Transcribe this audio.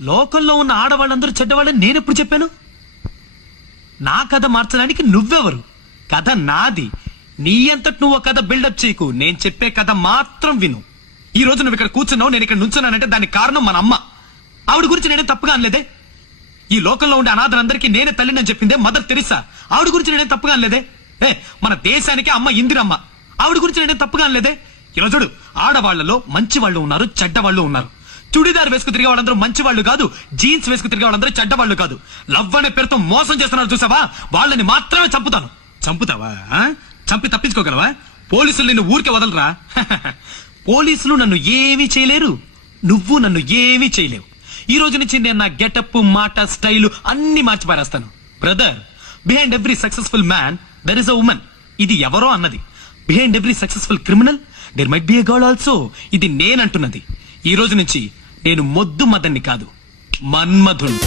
లోకంలో ఉన్న ఆడవాళ్ళందరూ చెడ్డవాళ్ళని నేనెప్పుడు చెప్పాను? నా కథ మార్చడానికి నువ్వెవరు? కథ నాది. నీ అంతటి నువ్వు కథ బిల్డప్ చేయకు. నేను చెప్పే కథ మాత్రం విను. ఈ రోజు నువ్వు ఇక్కడ కూర్చున్నావు, నేను ఇక్కడ నుంచున్నానంటే దానికి కారణం మన అమ్మ. ఆవిడ గురించి నేనే తప్పుగా అనలేదే. ఈ లోకంలో ఉండే అనాథలందరికీ నేనే తల్లిని చెప్పిందే మదర్ తెరిసా. ఆవిడ గురించి నేనే తప్పుగా అనలేదే. మన దేశానికి అమ్మ ఇందిరమ్మ. ఆవిడ గురించి నేనే తప్పుగా అనలేదే. ఇలా చూడు, ఆడవాళ్లలో మంచి వాళ్ళు ఉన్నారు, చెడ్డ వాళ్ళు ఉన్నారు. చుడిదార్ వేసుకు తిరిగే వాళ్ళందరూ మంచి వాళ్ళు కాదు, జీన్స్ వేసుకు తిరిగే వాళ్ళందరూ చెడ్డ వాళ్ళు కాదు. లవ్ అనే పేరుతో మోసం చేస్తున్నారు చూసావా, వాళ్ళని మాత్రమే చంపుతాను. చంపుతావా? చంపి తప్పించుకోగలవా? పోలీసులు నిన్ను ఊరికే వదలరా. పోలీసులు నన్ను ఏమీ చేయలేరు, నువ్వు నన్ను ఏమీ చేయలేవు. ఈ రోజు నుంచి నేను నా గెటప్, మాట, స్టైలు అన్ని మార్చి పారేస్తాను. Brother, behind every successful man there is a woman. ఇది ఎవరో అన్నది. Behind every successful criminal there might be a girl also. ఇది నేనంటున్నది. ఈ రోజు నుంచి నేను మొద్దు మదన్ని కాదు, మన్మధుణ్ణి.